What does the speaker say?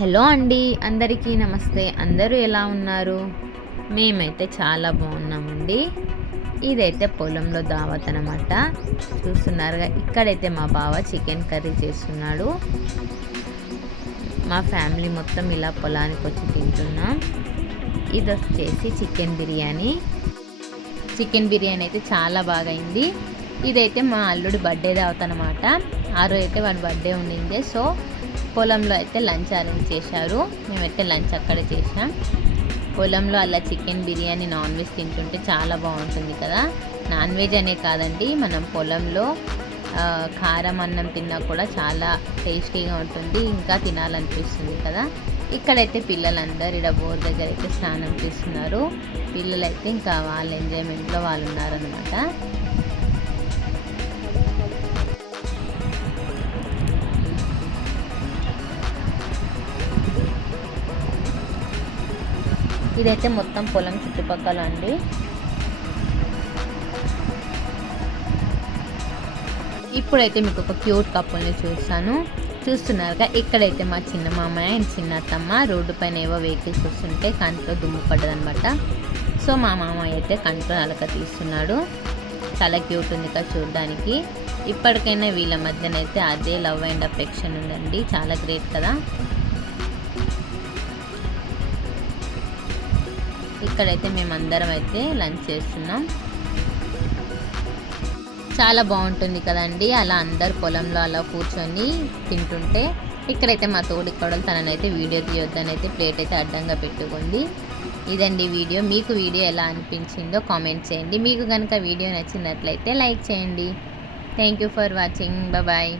Hello అండి అందరికీ నమస్తే. అందరూ ఎలా ఉన్నారు? మేమైతే చాలా బాగున్నామండి. ఇదైతే పొలంలో దావత్ అనమాట చూస్తున్నారుగా ఇక్కడైతే మా బావ చికెన్ కర్రీ చేస్తున్నాడు. మా ఫ్యామిలీ మొత్తం ఇలా పొలానికి వచ్చి తింటున్నాం. ఇది వచ్చేసి చికెన్ బిర్యానీ. చికెన్ బిర్యానీ అయితే చాలా బాగా అయింది ఇదైతే మా అల్లుడి బర్త్డే దావతనమాట. ఆ రోజు అయితే వాడి బర్త్డే ఉండింది. సో పొలంలో అయితే లంచ్ అరేంజ్ చేశారు. మేమైతే లంచ్ అక్కడే చేసాం పొలంలో అలా చికెన్ బిర్యానీ నాన్ వెజ్ తింటుంటే చాలా బాగుంటుంది కదా. నాన్ వెజ్ అనే కాదండి మనం పొలంలో కారం అన్నం తిన్నా కూడా చాలా టేస్టీగా ఉంటుంది ఇంకా తినాలనిపిస్తుంది కదా. ఇక్కడైతే పిల్లలందరూ ఇక్కడ బోర్ దగ్గర అయితే స్నానం చేస్తున్నారు. పిల్లలైతే ఇంకా వాళ్ళ ఎంజాయ్మెంట్లో వాళ్ళు ఉన్నారనమాట ఇదైతే మొత్తం పొలం చుట్టుపక్కల అండి. ఇప్పుడైతే మీకు ఒక క్యూట్ కప్పుల్ని చూస్తాను చూస్తున్నారుగా ఇక్కడైతే మా చిన్న మామయ్య అండ్ చిన్న అత్తమ్మ రోడ్డు పైన ఏవో వెహికల్స్ వస్తుంటే కంట్లో దుమ్ము పడ్డదనమాట సో మా మామయ్య అయితే కంట్లో నలక తీస్తున్నాడు. చాలా క్యూట్ ఉంది కదా చూడడానికి. ఇప్పటికైనా వీళ్ళ మధ్యనైతే అదే లవ్ అండ్ అఫెక్షన్ ఉందండి. చాలా గ్రేట్ కదా. ఇక్కడైతే మేమందరం అయితే లంచ్ చేస్తున్నాం. చాలా బాగుంటుంది కదండి అలా అందరు పొలంలో అలా కూర్చొని తింటుంటే. ఇక్కడైతే మా తోడి కొడలు తననైతే వీడియో తీయొద్దని అయితే ప్లేట్ అయితే అడ్డంగా పెట్టుకుంది. ఇదండి వీడియో మీకు వీడియో ఎలా అనిపించిందో కామెంట్ చేయండి. మీకు కనుక వీడియో నచ్చినట్లయితే లైక్ చేయండి. Thank you for watching. Bye.